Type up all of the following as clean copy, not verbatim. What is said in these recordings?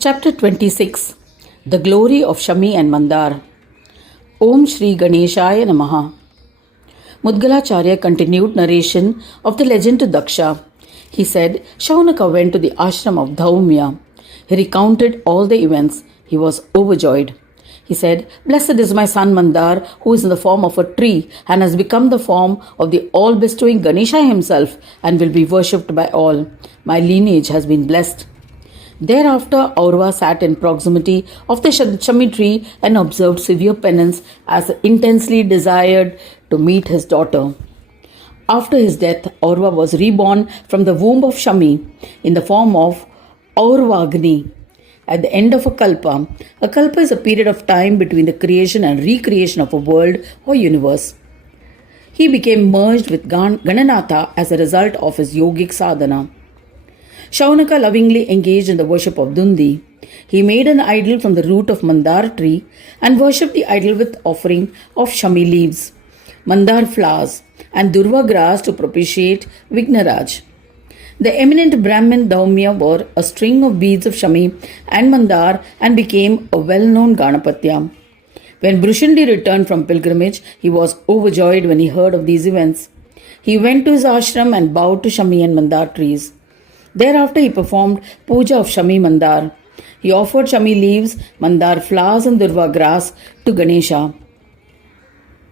Chapter 26 The Glory of Shami and Mandar. Om Shri Ganeshaya Namaha. Mudgalacharya continued narration of the legend to Daksha. He said, Shaunaka went to the ashram of Dhaumya. He recounted all the events. He was overjoyed. He said, Blessed is my son Mandar, who is in the form of a tree and has become the form of the all-bestowing Ganesha himself and will be worshipped by all. My lineage has been blessed. Thereafter, Aurva sat in proximity of the Shami tree and observed severe penance as intensely desired to meet his daughter. After his death, Aurva was reborn from the womb of Shami in the form of Aurvagni. At the end of a kalpa is a period of time between the creation and recreation of a world or universe. He became merged with Gananatha as a result of his yogic sadhana. Shaunaka lovingly engaged in the worship of Dundi. He made an idol from the root of Mandar tree and worshipped the idol with offering of Shami leaves, Mandar flowers, and Durva grass to propitiate Vignaraj. The eminent Brahmin Dhaumya wore a string of beads of Shami and Mandar and became a well-known Ganapatya. When Brushindi returned from pilgrimage, he was overjoyed when he heard of these events. He went to his ashram and bowed to Shami and Mandar trees. Thereafter he performed puja of Shami Mandar. He offered Shami leaves, Mandar flowers and Durva grass to Ganesha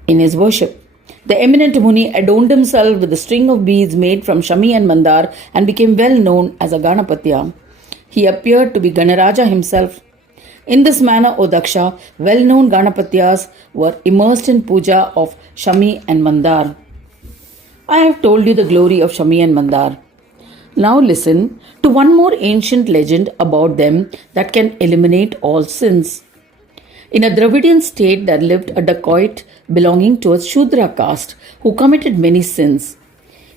in his worship. The eminent Muni adorned himself with a string of beads made from Shami and Mandar and became well known as a Ganapatya. He appeared to be Ganaraja himself. In this manner, O Daksha, well-known Ganapatyas were immersed in puja of Shami and Mandar. I have told you the glory of Shami and Mandar. Now listen to one more ancient legend about them that can eliminate all sins. In a Dravidian state there lived a dacoit belonging to a Shudra caste who committed many sins.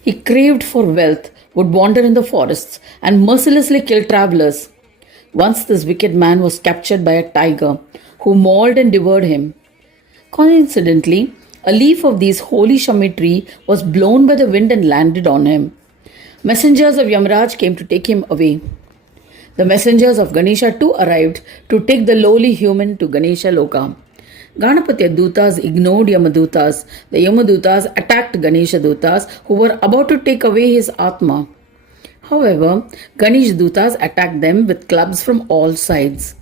He craved for wealth, would wander in the forests, and mercilessly kill travelers. Once this wicked man was captured by a tiger who mauled and devoured him. Coincidentally, a leaf of this holy Shami tree was blown by the wind and landed on him. Messengers of Yamaraj came to take him away. The messengers of Ganesha too arrived to take the lowly human to Ganesha Loka. Ganapatya Dutas ignored Yamadutas. The Yamadutas attacked Ganesha Dutas who were about to take away his Atma. However, Ganesh Dutas attacked them with clubs from all sides.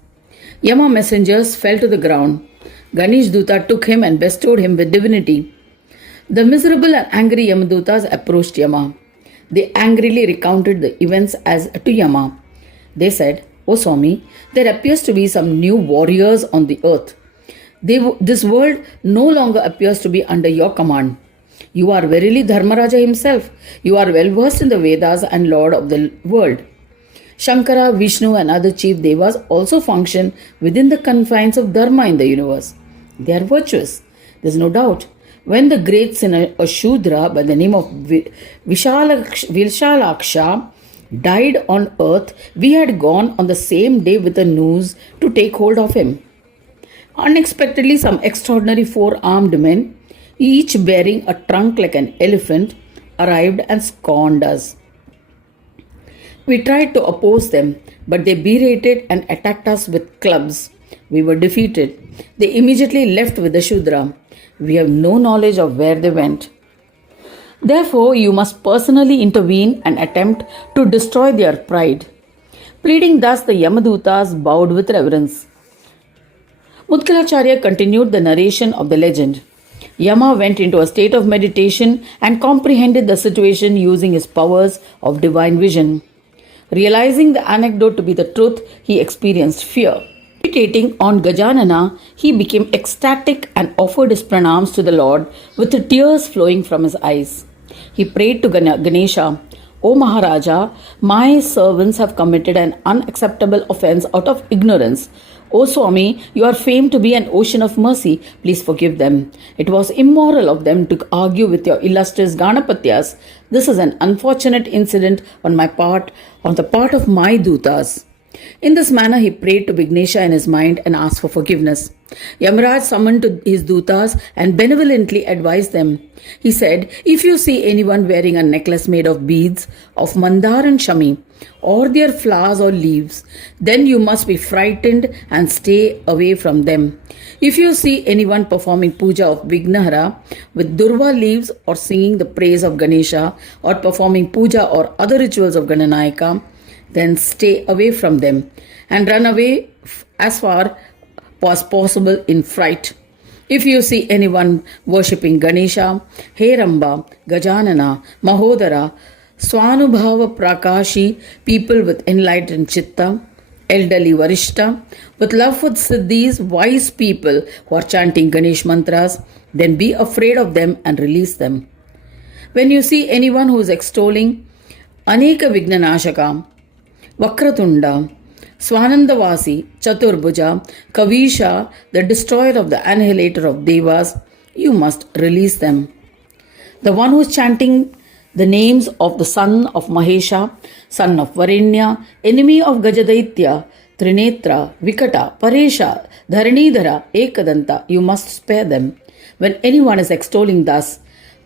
Yama messengers fell to the ground. Ganesh Duta took him and bestowed him with divinity. The miserable and angry Yamadutas approached Yama. They angrily recounted the events as to Yama. They said, O Swami, there appears to be some new warriors on the earth. This world no longer appears to be under your command. You are verily Dharmaraja himself. You are well versed in the Vedas and Lord of the world. Shankara, Vishnu and other chief devas also function within the confines of Dharma in the universe. They are virtuous. There is no doubt. When the great sinner Shudra by the name of Vishalaksha died on earth, we had gone on the same day with a noose to take hold of him. Unexpectedly, some extraordinary four-armed men, each bearing a trunk like an elephant, arrived and scorned us. We tried to oppose them, but they berated and attacked us with clubs. We were defeated. They immediately left with the Shudra. We have no knowledge of where they went. Therefore, you must personally intervene and attempt to destroy their pride. Pleading thus, the Yamadutas bowed with reverence. Mudgalacharya continued the narration of the legend. Yama went into a state of meditation and comprehended the situation using his powers of divine vision. Realizing the anecdote to be the truth, he experienced fear. Meditating on Gajanana, he became ecstatic and offered his pranams to the Lord with the tears flowing from his eyes. He prayed to Ganesha, O Maharaja, my servants have committed an unacceptable offense out of ignorance. O Swami, you are famed to be an ocean of mercy. Please forgive them. It was immoral of them to argue with your illustrious Ganapatyas. This is an unfortunate incident on the part of my Dutas. In this manner, he prayed to Vignesha in his mind and asked for forgiveness. Yamaraj summoned to his dutas and benevolently advised them. He said, "If you see anyone wearing a necklace made of beads of Mandar and Shami, or their flowers or leaves, then you must be frightened and stay away from them. If you see anyone performing puja of Vignahara with Durva leaves or singing the praise of Ganesha or performing puja or other rituals of Gananayaka, then stay away from them and run away as far as possible in fright. If you see anyone worshipping Ganesha, Heramba, Gajanana, Mahodara, Swanubhava Prakashi, people with enlightened chitta, elderly Varishta, with love for Siddhis, wise people who are chanting Ganesh mantras, then be afraid of them and release them. When you see anyone who is extolling Aneka Vignanashaka, Vakratunda, Swanandavasi, Chaturbhuja, Kavisha, the destroyer of the annihilator of Devas, you must release them. The one who is chanting the names of the son of Mahesha, son of Varinya, enemy of Gajadaitya, Trinetra, Vikata, Paresha, Dharanidhara, Ekadanta, you must spare them. When anyone is extolling thus,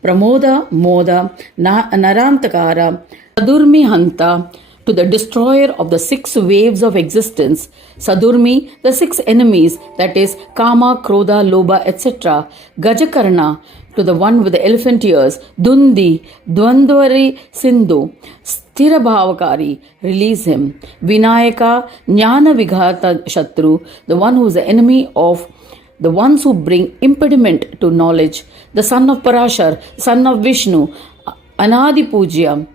Pramoda, Moda, Narantakara, Sadurmi Hanta, to the destroyer of the 6 waves of existence, Sadurmi, the 6 enemies, that is Kama, Krodha, Lobha, etc., Gajakarna, to the one with the elephant ears, Dundi, Dwandwari Sindhu, Sthirabhavakari, release him. Vinayaka, Jnana Vighata Shatru, the one who is the enemy of the ones who bring impediment to knowledge, the son of Parashar, son of Vishnu, Anadi Pujya,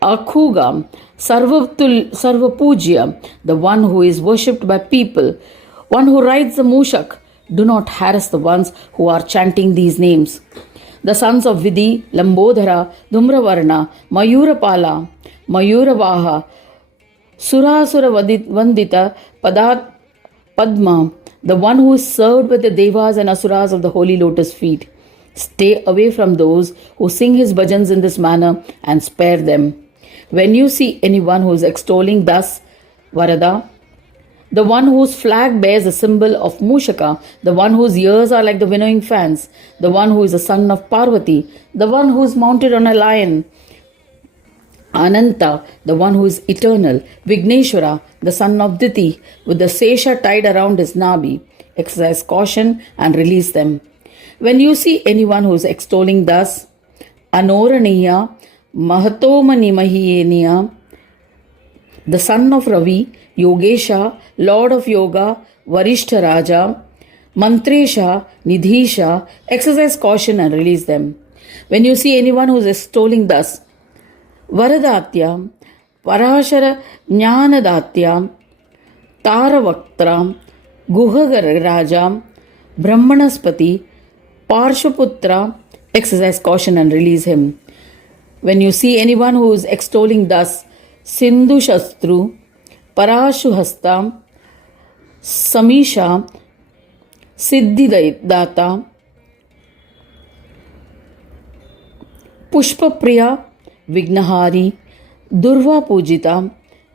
Akhuga, Sarva Pujya, the one who is worshipped by people, one who rides the Mushak. Do not harass the ones who are chanting these names. The sons of Vidhi, Lambodhara, Dhumravarna, Mayurapala, Mayuravaha, Surasura Vandita, Padma, the one who is served with the Devas and Asuras of the holy lotus feet. Stay away from those who sing his bhajans in this manner and spare them. When you see anyone who is extolling thus, Varada, the one whose flag bears the symbol of Mushaka, the one whose ears are like the winnowing fans, the one who is the son of Parvati, the one who is mounted on a lion, Ananta, the one who is eternal, Vigneshwara, the son of Diti, with the Sesha tied around his nabi. Exercise caution and release them. When you see anyone who is extolling thus, Anoraniya, Mahatomani Mahiyeniya, the son of Ravi, Yogesha, Lord of Yoga, Varishta Raja, Mantresha, Nidhisha, exercise caution and release them. When you see anyone who is extolling thus, Varadatya, Parashara Jnanadatya, Taravaktra, Guhagar Raja, Brahmanaspati, Parshaputra, exercise caution and release him. When you see anyone who is extolling thus, Sindhu Shastru, Parashuhasta, Samisha, Siddhidata, Pushpapriya, Vignahari, Durva Pujita,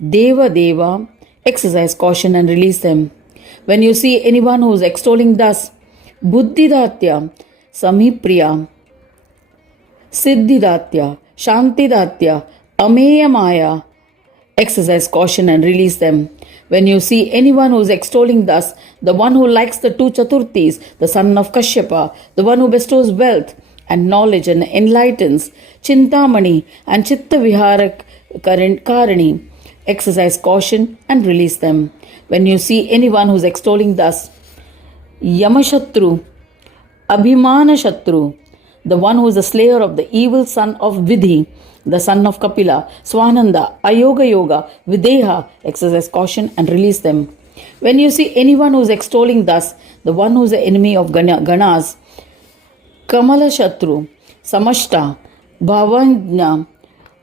Deva Deva, exercise caution and release them. When you see anyone who is extolling thus, Buddhidatya, Samipriya, Siddhidatya, Shantidatya, Ameya Maya, exercise caution and release them. When you see anyone who is extolling thus, the one who likes the 2 Chaturthis, the son of Kashyapa, the one who bestows wealth and knowledge and enlightens, Chintamani and Chitta Viharak Karani, exercise caution and release them. When you see anyone who is extolling thus, Yamashatru, Abhimana Shatru, the one who is the slayer of the evil son of Vidhi, the son of Kapila, Swananda, Ayoga Yoga, Videha, exercise caution and release them. When you see anyone who is extolling thus, the one who is the enemy of Ganas, Kamala Shatru, Samashta, Bhavanya,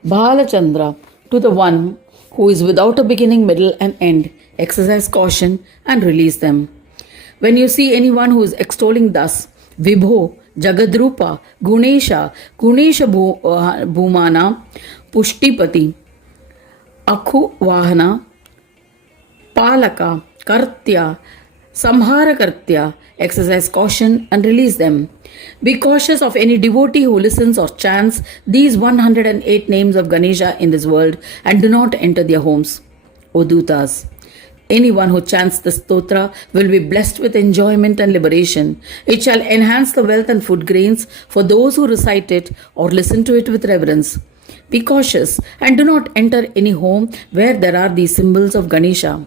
Bhalachandra, to the one who is without a beginning, middle and end, exercise caution and release them. When you see anyone who is extolling thus, Vibho, Jagadrupa, Gunesha, Gunesha Bhumana, Pushtipati, Akhu Vahana, Palaka, Kartya, Samharakartya, exercise caution and release them. Be cautious of any devotee who listens or chants these 108 names of Ganesha in this world and do not enter their homes. O Dutas, anyone who chants the stotra will be blessed with enjoyment and liberation. It shall enhance the wealth and food grains for those who recite it or listen to it with reverence. Be cautious and do not enter any home where there are these symbols of Ganesha.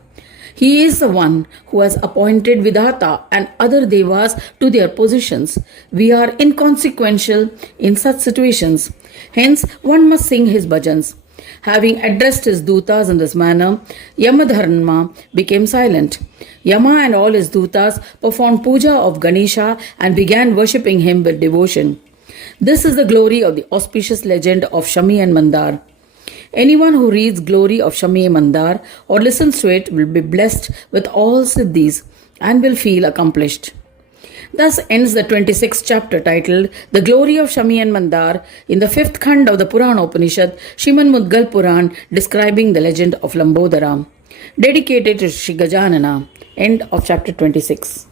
He is the one who has appointed Vidhata and other devas to their positions. We are inconsequential in such situations. Hence, one must sing his bhajans. Having addressed his dutas in this manner, Yamadharma became silent. Yama and all his dutas performed puja of Ganesha and began worshipping him with devotion. This is the glory of the auspicious legend of Shami and Mandar. Anyone who reads glory of Shami and Mandar or listens to it will be blessed with all siddhis and will feel accomplished. Thus ends the 26th chapter titled The Glory of Shami and Mandar in the 5th Khand of the Purana Upanishad, Shrimad Mudgal Puran, describing the legend of Lambodara. Dedicated to Shri Gajanana. End of chapter 26.